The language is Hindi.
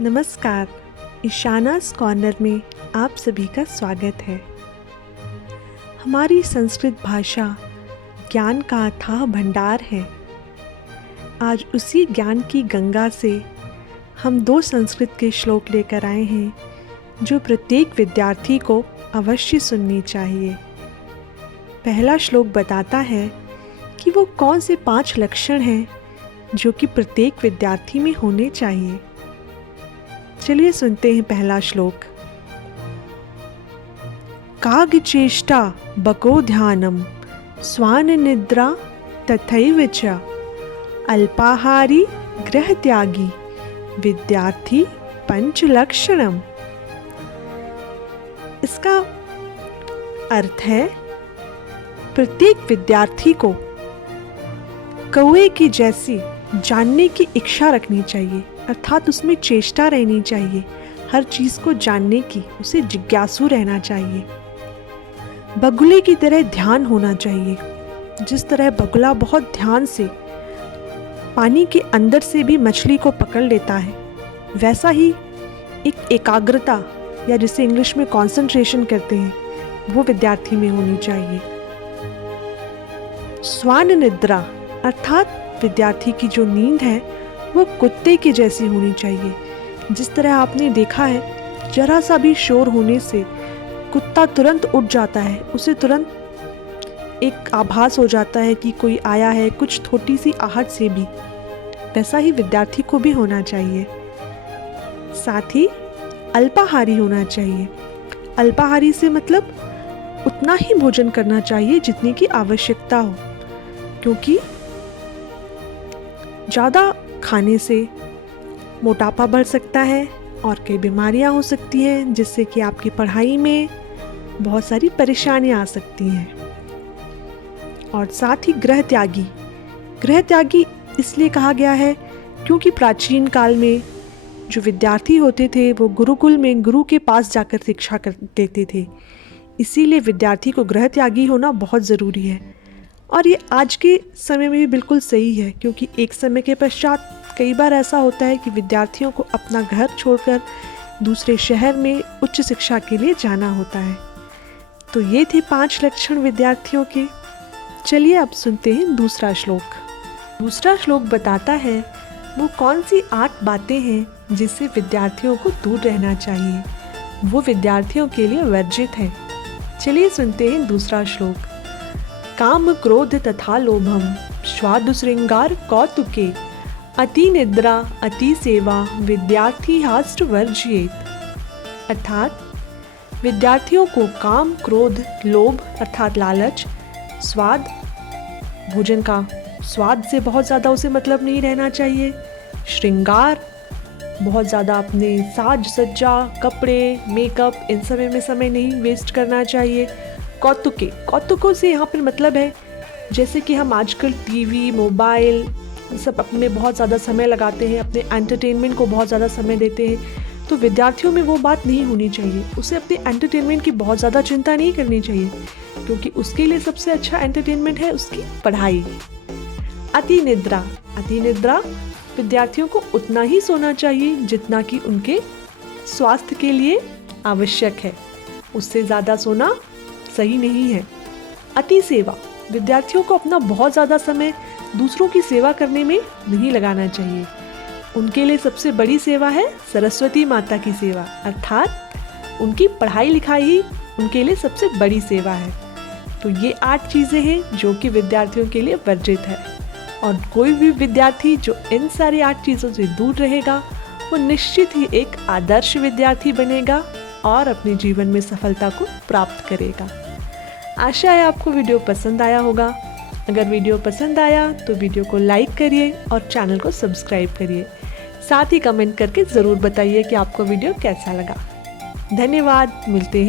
नमस्कार, ईशाना's कॉर्नर में आप सभी का स्वागत है। हमारी संस्कृत भाषा ज्ञान का अथाह भंडार है। आज उसी ज्ञान की गंगा से हम 2 संस्कृत के श्लोक लेकर आए हैं जो प्रत्येक विद्यार्थी को अवश्य सुननी चाहिए। पहला श्लोक बताता है कि वो कौन से 5 लक्षण हैं जो कि प्रत्येक विद्यार्थी में होने चाहिए। चलिए सुनते हैं पहला श्लोक। कागचेष्टा बको ध्यानम स्वान निद्रा तथैव च अल्पाहारी गृह त्यागी विद्यार्थी पंचलक्षणम। इसका अर्थ है प्रत्येक विद्यार्थी को कौवे की जैसी जानने की इच्छा रखनी चाहिए, अर्थात उसमें चेष्टा रहनी चाहिए हर चीज़ को जानने की, उसे जिज्ञासु रहना चाहिए। बगुले की तरह ध्यान होना चाहिए। जिस तरह बगुला बहुत ध्यान से पानी के अंदर से भी मछली को पकड़ लेता है, वैसा ही एक एकाग्रता या जिसे इंग्लिश में कंसंट्रेशन कहते हैं, वो विद्यार्थी में होनी चाहिए। स्वान निद्रा अर्थात विद्यार्थी की जो नींद है वो कुत्ते की जैसी होनी चाहिए। जिस तरह आपने देखा है, जरा सा भी शोर होने से कुत्ता तुरंत उठ जाता है, उसे तुरंत एक आभास हो जाता है कि कोई आया है, कुछ छोटी सी आहट से भी। वैसा ही विद्यार्थी को भी होना चाहिए। साथ ही अल्पाहारी होना चाहिए। अल्पाहारी से मतलब उतना ही भोजन करना चाहिए जितनी की आवश्यकता हो, क्योंकि ज़्यादा खाने से मोटापा बढ़ सकता है और कई बीमारियां हो सकती हैं, जिससे कि आपकी पढ़ाई में बहुत सारी परेशानियां आ सकती हैं। और साथ ही गृह त्यागी इसलिए कहा गया है क्योंकि प्राचीन काल में जो विद्यार्थी होते थे वो गुरुकुल में गुरु के पास जाकर शिक्षा देते थे। इसीलिए विद्यार्थी को गृह त्यागी होना बहुत ज़रूरी है। और ये आज के समय में भी बिल्कुल सही है, क्योंकि एक समय के पश्चात कई बार ऐसा होता है कि विद्यार्थियों को अपना घर छोड़कर दूसरे शहर में उच्च शिक्षा के लिए जाना होता है। तो ये थे 5 लक्षण विद्यार्थियों के। चलिए अब सुनते हैं दूसरा श्लोक। दूसरा श्लोक बताता है वो कौन सी 8 बातें हैं जिससे विद्यार्थियों को दूर रहना चाहिए, वो विद्यार्थियों के लिए वर्जित है। चलिए सुनते हैं दूसरा श्लोक। काम क्रोध तथा लोभम स्वादु श्रृंगार कौतुके अति निद्रा अति सेवा विद्यार्थी हास्ट वर्जियेत। अर्थात विद्यार्थियों को काम, क्रोध, लोभ अर्थात लालच, स्वाद, भोजन का स्वाद से बहुत ज़्यादा उसे मतलब नहीं रहना चाहिए, श्रृंगार, बहुत ज़्यादा अपने साज सज्जा, कपड़े, मेकअप, इन समय में समय नहीं वेस्ट करना चाहिए। कौतुकों से यहाँ पर मतलब है जैसे कि हम आजकल टीवी, मोबाइल सब अपने बहुत ज़्यादा समय लगाते हैं, अपने एंटरटेनमेंट को बहुत ज़्यादा समय देते हैं। तो विद्यार्थियों में वो बात नहीं होनी चाहिए। उसे अपने एंटरटेनमेंट की बहुत ज़्यादा चिंता नहीं करनी चाहिए, क्योंकि उसके लिए सबसे अच्छा एंटरटेनमेंट है उसकी पढ़ाई। अति निद्रा विद्यार्थियों को उतना ही सोना चाहिए जितना कि उनके स्वास्थ्य के लिए आवश्यक है। उससे ज़्यादा सोना सही नहीं है। अति सेवा विद्यार्थियों को अपना बहुत ज़्यादा समय दूसरों की सेवा करने में नहीं लगाना चाहिए। उनके लिए सबसे बड़ी सेवा है सरस्वती माता की सेवा, अर्थात उनकी पढ़ाई लिखाई ही उनके लिए सबसे बड़ी सेवा है। तो ये 8 चीज़ें हैं जो कि विद्यार्थियों के लिए वर्जित है। और कोई भी विद्यार्थी जो इन सारी 8 चीज़ों से दूर रहेगा वो निश्चित ही एक आदर्श विद्यार्थी बनेगा और अपने जीवन में सफलता को प्राप्त करेगा। आशा है आपको वीडियो पसंद आया होगा। अगर वीडियो पसंद आया तो वीडियो को लाइक करिए और चैनल को सब्सक्राइब करिए। साथ ही कमेंट करके ज़रूर बताइए कि आपको वीडियो कैसा लगा। धन्यवाद। मिलते हैं